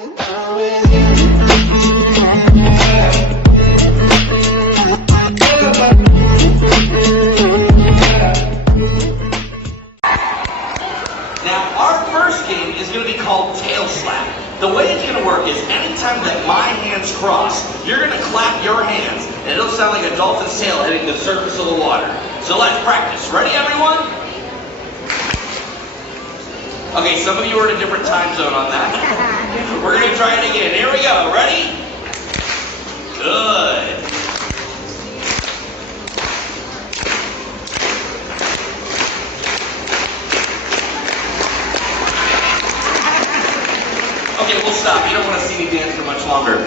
The way it's going to work is anytime that my hands cross, you're going to clap your hands, and it'll sound like a dolphin's tail hitting the surface of the water. So let's practice. Ready, everyone? Okay, some of you are in a different time zone on that. We're going to try it again. Here we go. Ready? Good. Okay, we'll stop. You don't want to see me dance for much longer.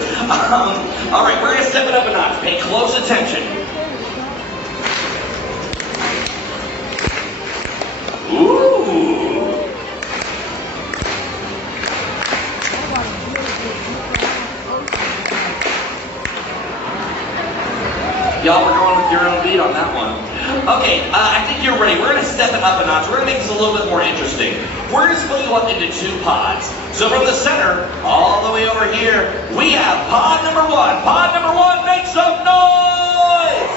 All right, we're going to step it up a notch. Pay close attention. Ooh. Y'all were going with your own beat on that one. Okay, I think you're ready. We're going to step it up a notch. We're going to make this a little bit more interesting. We're going to split you up into two pods. So from the center, all the way over here, we have pod number one. Pod number one, make some noise!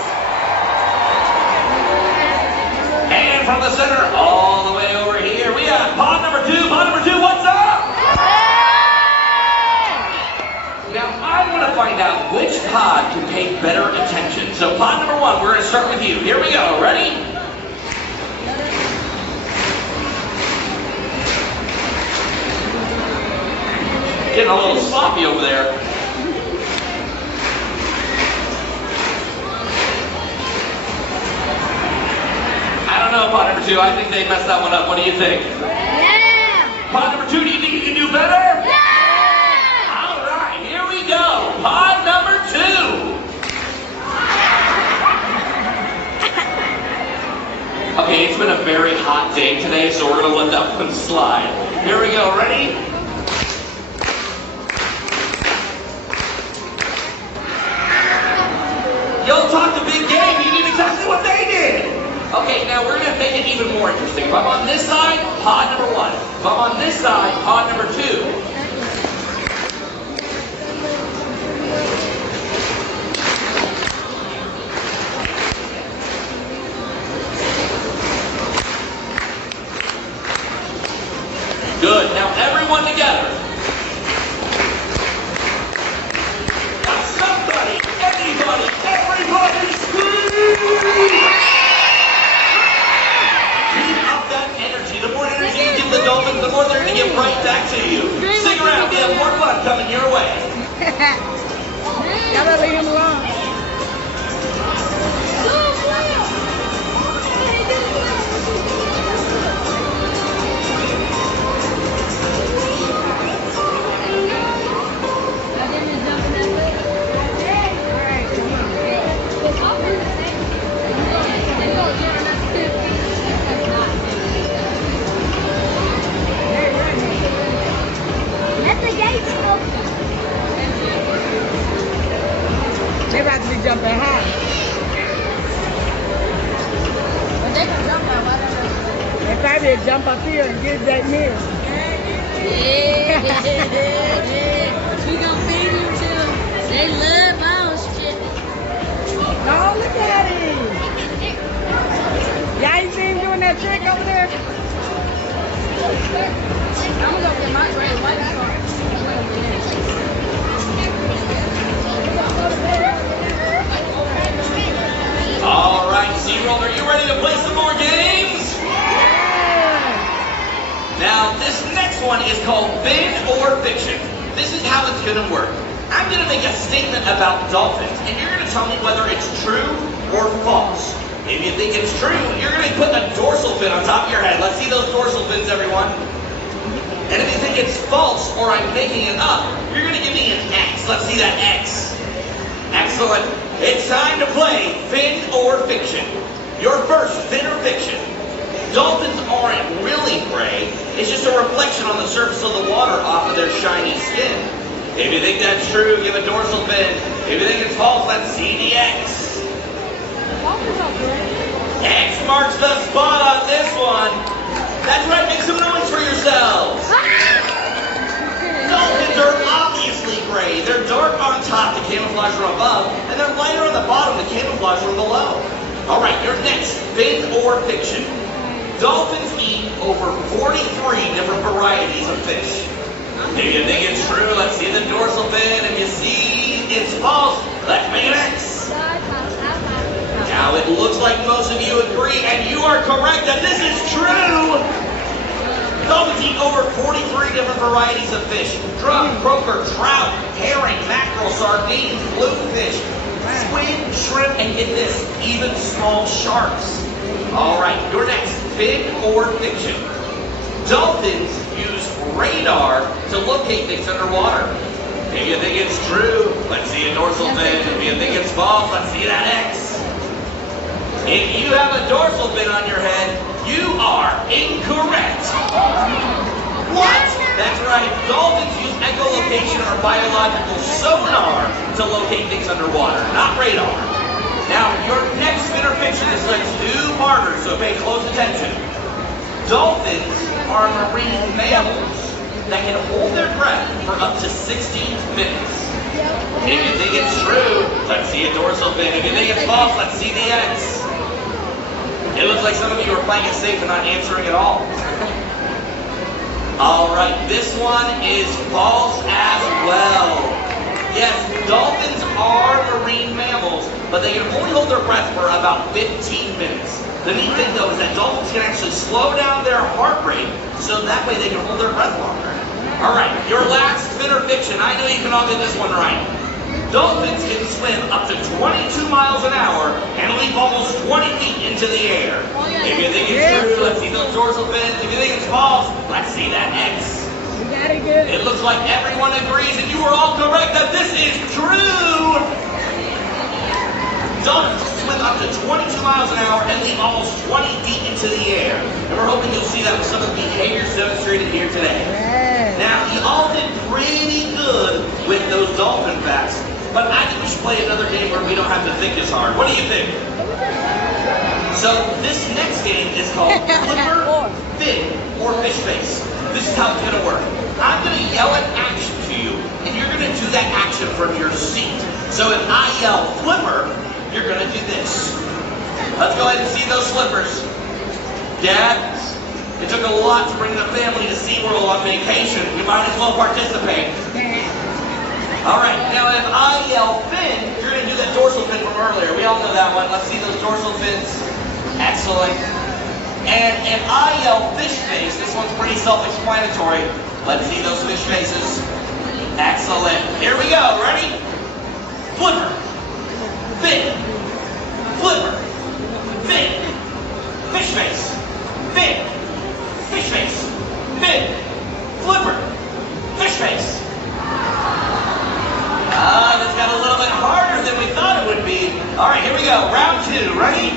And from the center, all the way over here, we have pod number two. Pod number two, what's up? Now, I want to find out which pod can pay better attention. So pod number one, we're going to start with you. Here we go. Ready? Getting a little sloppy over there. I don't know, pod number two. I think they messed that one up. What do you think? Yeah! Pod number two, do you think you can do better? Yeah! All right, here we go. Pod number two. Okay, it's been a very hot day today, so we're going to let that one slide. Here we go. Ready? Y'all talked a big game. You did exactly what they did. Okay, now we're going to make it even more interesting. If I'm on this side, pod number one. If I'm on this side, pod number two. Good. Now everyone together. Now somebody, anybody, everybody scream! Keep up that energy. The more energy you give the dolphins, the more they're going to give right back to you. Stick around. We have more fun coming your way. Gotta leave him alone. They're about to be jumping high. But they can jump out, whatever. They probably jump up here and get that meal. Yeah. We gonna feed them too. They love our shit. Oh, look at him. Y'all ain't seen him doing that trick over there? I'm gonna go get my gray white car. All right, Z-Roll, are you ready to play some more games? Yeah. Now, this next one is called Fin or Fiction. This is how it's going to work. I'm going to make a statement about dolphins, and you're going to tell me whether it's true or false. If you think it's true, you're going to put a dorsal fin on top of your head. Let's see those dorsal fins, everyone. And if you think it's false or I'm making it up, you're going to give me an X. Let's see that X. Excellent. It's time to play Fin or Fiction. Your first, Fin or Fiction. Dolphins aren't really gray. It's just a reflection on the surface of the water off of their shiny skin. If you think that's true, give a dorsal fin. If you think it's false, let's see the X. X marks the spot on this one. That's right, make some noise for yourselves. Dolphins are camouflage from above, and they're lighter on the bottom to camouflage from below. All right, you're next. Fin or fiction? Dolphins eat over 43 different varieties of fish. If you think it's true, let's see the dorsal fin. If you see it's false, let's make an X. Now it looks like most of you agree, and you are correct that this is true. Dolphins eat over 43 different varieties of fish. Drum, croaker, trout, herring, mackerel, sardines, bluefish, squid, shrimp, and get this, even small sharks. All right, you're next. Fin or fiction? Dolphins use radar to locate things underwater. If you think it's true, let's see a dorsal fin. If you think it's false, let's see that X. If you have a dorsal fin on your head, you are incorrect. What? That's right. Dolphins use echolocation or biological sonar to locate things underwater, not radar. Now, your next fin or fiction is like two-parters, so pay close attention. Dolphins are marine mammals that can hold their breath for up to 60 minutes. If you think it's true, let's see a dorsal fin. If you think it's false, let's see the X. It looks like some of you are playing it safe and not answering at all. All right, this one is false as well. Yes, dolphins are marine mammals, but they can only hold their breath for about 15 minutes. The neat thing though is that dolphins can actually slow down their heart rate so that way they can hold their breath longer. All right, your last fin or fiction. I know you can all get this one right. Dolphins can swim up to 22 miles an hour and leap almost 20 feet into the air. If you think it's true, let's see those dorsal fins. If you think it's false, let's see that X. It looks like everyone agrees, and you are all correct that this is true. Dolphins swim up to 22 miles an hour and leap almost 20 feet into the air. And we're hoping you'll see that with some of the behaviors demonstrated here today. Now, you all did pretty good with those dolphin facts, but I think we should play another game where we don't have to think as hard. What do you think? So this next game is called Flipper, Fin, or Fish Face. This is how it's going to work. I'm going to yell an action to you, and you're going to do that action from your seat. So if I yell Flipper, you're going to do this. Let's go ahead and see those flippers. Dad, it took a lot to bring the family to SeaWorld on vacation. You might as well participate. All right, now if I yell fin, you're going to do that dorsal fin from earlier. We all know that one. Let's see those dorsal fins. Excellent. And if I yell fish face, this one's pretty self-explanatory. Let's see those fish faces. Excellent. Here we go. Ready? Flipper. Fin. Flipper. Fin. Fish face. Fin. Fish face. Fin. Flipper. Fish face. This got a little bit harder than we thought it would be. All right, here we go. Round two. Ready?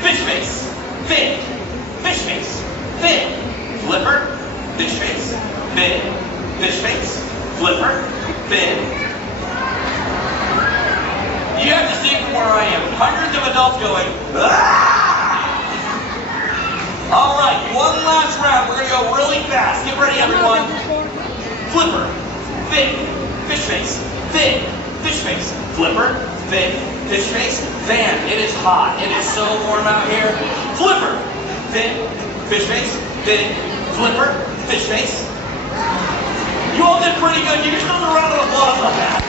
Fish face. Fin. Fish face. Fin. Flipper. Fish face. Fin. Fish face. Flipper. Fin. You have to see from where I am. Hundreds of adults going, ah! All right, one last round. We're going to go really fast. Get ready, everyone. Flipper. Fin. Fish face. Fin. Fish face. Flipper. Fin. Fish face. Fan. It is hot. It is so warm out here. Flipper. Fin. Fish face. Fin. Flipper. Fish face. You all did pretty good. Give yourselves a round of applause on that.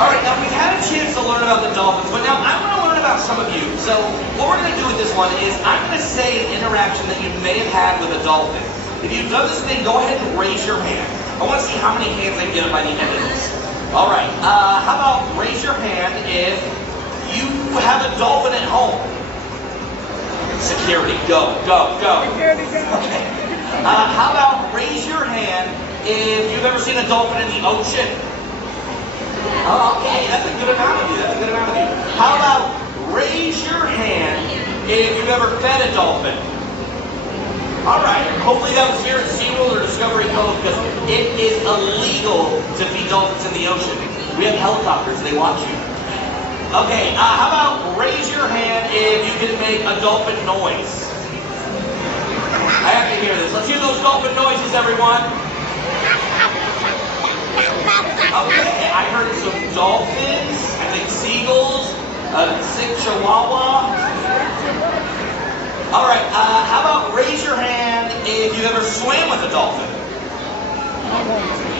All right, now we had a chance to learn about the dolphins, but now I want to learn about some of you. So what we're going to do with this one is I'm going to say an interaction that you may have had with a dolphin. If you've done this thing, go ahead and raise your hand. I want to see how many hands I can get by the end of this. All right, how about raise your hand if you have a dolphin at home? Security, go, go, go. Security, go. Okay. How about raise your hand if you've ever seen a dolphin in the ocean? Oh, okay, that's a good amount of you. That's a good amount of you. How about raise your hand if you've ever fed a dolphin? All right, hopefully that was here at SeaWorld or Discovery Cove because it is illegal to feed dolphins in the ocean. We have helicopters, they watch you. Okay, how about raise your hand if you can make a dolphin noise? I have to hear this. Let's hear those dolphin noises, everyone. Okay, I heard some dolphins, I think seagulls, sick chihuahua. All right, how about raise your hand if you ever swam with a dolphin?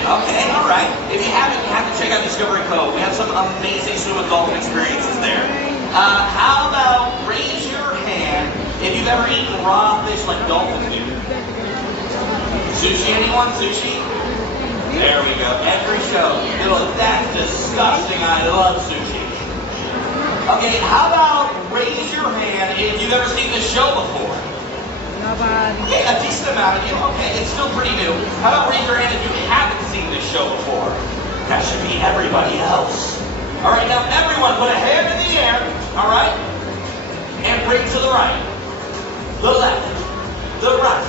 Okay, all right. If you haven't, you have to check out Discovery Cove. We have some amazing swim with dolphin experiences there. How about raise your hand if you've ever eaten raw fish like dolphins do? Sushi, anyone? Sushi? There we go. Every show. You're like, that's disgusting. I love sushi. Okay, how about raise your hand if you've ever seen this show before? Nobody. Okay, a decent amount of you. Okay, it's still pretty new. How about raise your hand if you haven't seen this show before? That should be everybody else. All right, now everyone put a hand in the air, all right? And bring to the right. The left. The right.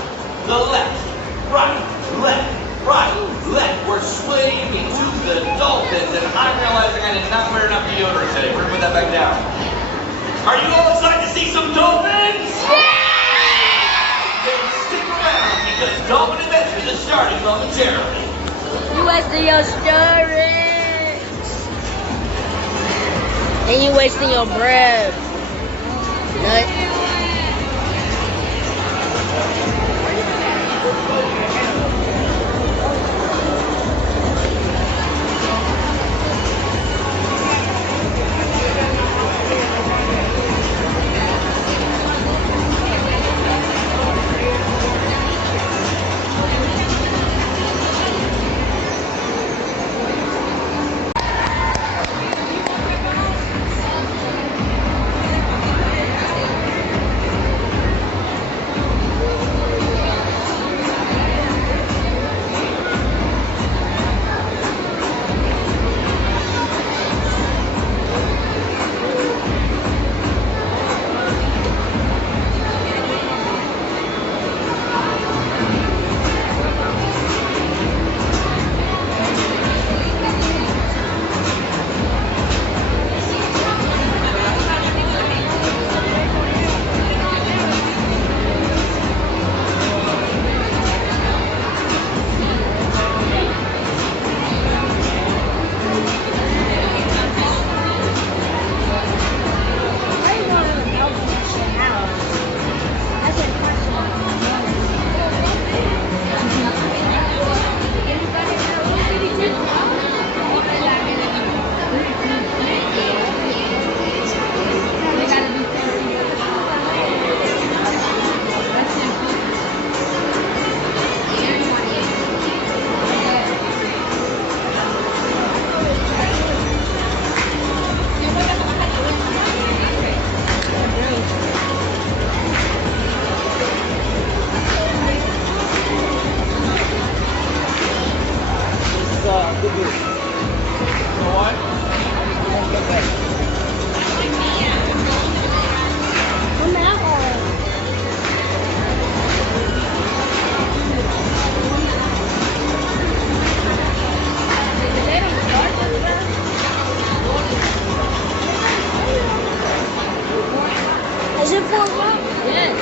The left. Right. Left. Right. Left. We're swimming to the dolphins, and I'm realizing I did not wear enough deodorant today. We're going to put that back down. Are you all excited to see some dolphins? Then stick around, because Dolphin Adventures is starting momentarily. You wasting your storage. And you wasting your breath. Nut.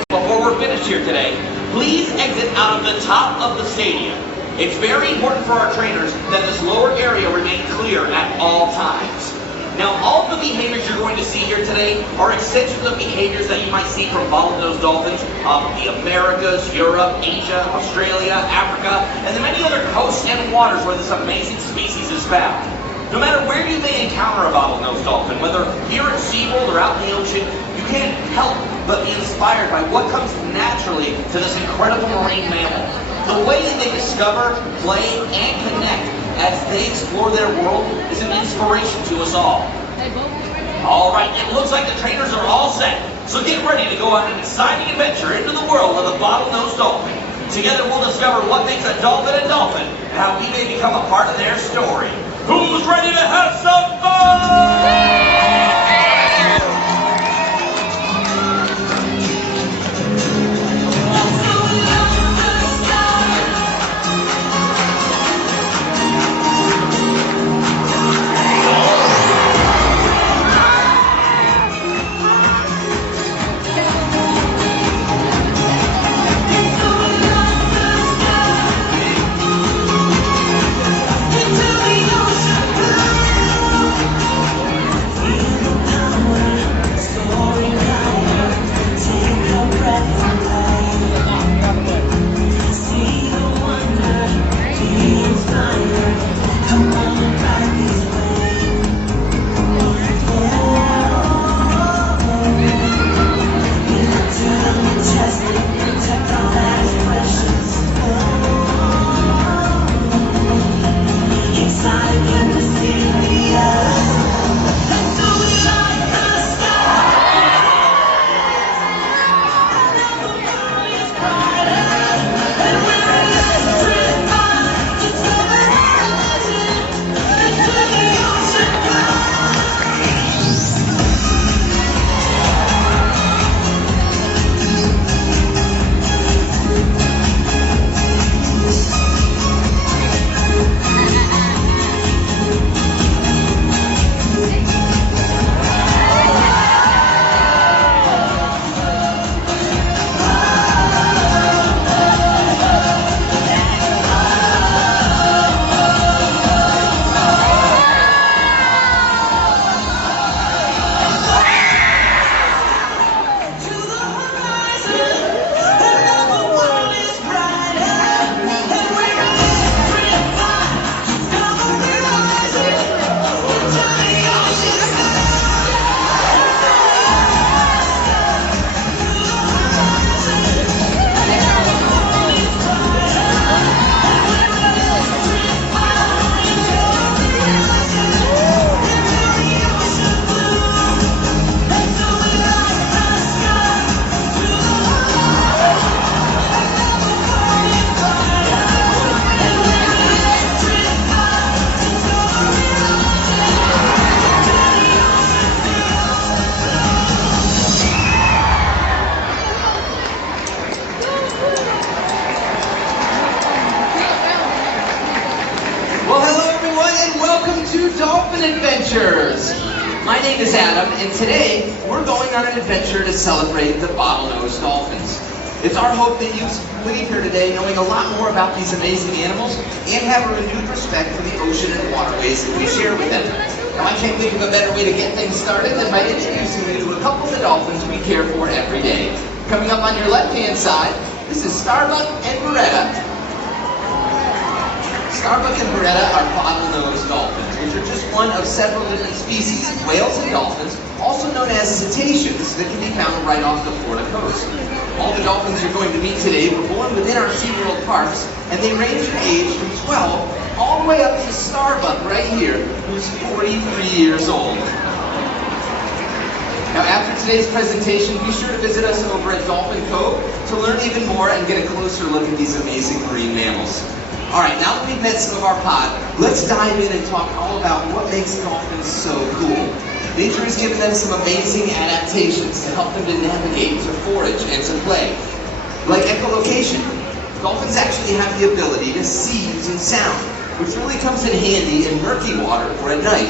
Before we're finished here today, please exit out of the top of the stadium. It's very important for our trainers that this lower area remain clear at all times. Now, all the behaviors you're going to see here today are extensions of behaviors that you might see from bottlenose dolphins of the Americas, Europe, Asia, Australia, Africa, and the many other coasts and waters where this amazing species is found. No matter where you may encounter a bottlenose dolphin, whether here at SeaWorld or out in the ocean, you can't help but be inspired by what comes naturally to this incredible marine mammal. The way that they discover, play, and connect as they explore their world is an inspiration to us all. All right, it looks like the trainers are all set. So get ready to go on an exciting adventure into the world of the bottlenose dolphin. Together we'll discover what makes a dolphin a dolphin and how we may become a part of their story. Who's ready to have some fun? Into the ocean. Dolphin Adventures! My name is Adam, and today we're going on an adventure to celebrate the bottlenose dolphins. It's our hope that you leave here today knowing a lot more about these amazing animals and have a renewed respect for the ocean and waterways that we share with them. Now, I can't think of a better way to get things started than by introducing you to a couple of the dolphins we care for every day. Coming up on your left-hand side, this is Starbuck and Beretta. Starbuck and Beretta are bottlenose dolphins, which are just one of several different species of whales and dolphins, also known as cetaceans, that can be found right off the Florida coast. All the dolphins you're going to meet today were born within our SeaWorld parks, and they range in age from 12 all the way up to Starbuck right here, who's 43 years old. Now, after today's presentation, be sure to visit us over at Dolphin Cove to learn even more and get a closer look at these amazing marine mammals. All right, now that we've met some of our pod, let's dive in and talk all about what makes dolphins so cool. Nature has given them some amazing adaptations to help them to navigate, to forage, and to play. Like echolocation, dolphins actually have the ability to see using sound, which really comes in handy in murky water or at night.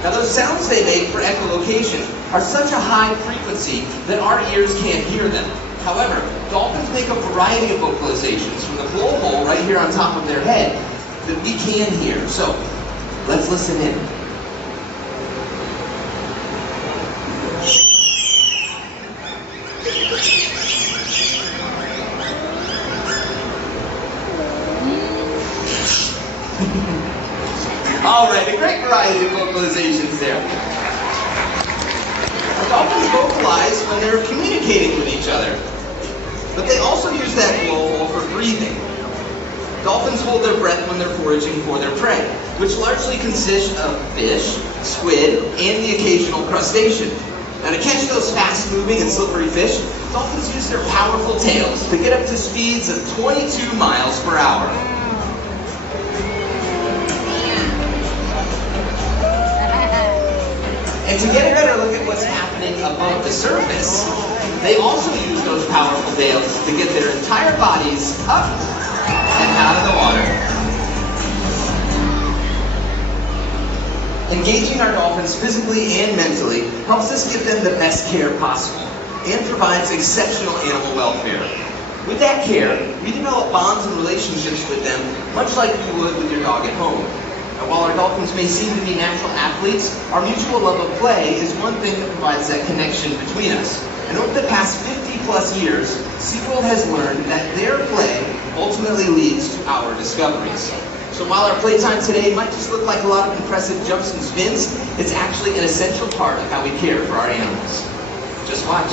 Now, those sounds they make for echolocation are such a high frequency that our ears can't hear them. However, dolphins make a variety of vocalizations from the blowhole right here on top of their head that we can hear. So, let's listen in. All right, a great variety of vocalizations there. Dolphins vocalize when they're communicating with each other, but they also use that blowhole for breathing. Dolphins hold their breath when they're foraging for their prey, which largely consists of fish, squid, and the occasional crustacean. Now, to catch those fast-moving and slippery fish, dolphins use their powerful tails to get up to speeds of 22 miles per hour. And to get a better look at what's happening above the surface, they also use those powerful tails to get their entire bodies up and out of the water. Engaging our dolphins physically and mentally helps us give them the best care possible and provides exceptional animal welfare. With that care, we develop bonds and relationships with them much like you would with your dog at home. And while our dolphins may seem to be natural athletes, our mutual love of play is one thing that provides that connection between us. And over the past 50 plus years, SeaWorld has learned that their play ultimately leads to our discoveries. So while our playtime today might just look like a lot of impressive jumps and spins, it's actually an essential part of how we care for our animals. Just watch.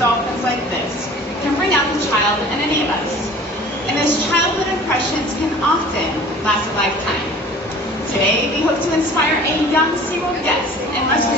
dolphins like this can bring out the child in any of us. And those childhood impressions can often last a lifetime. Today, we hope to inspire a young SeaWorld guest and most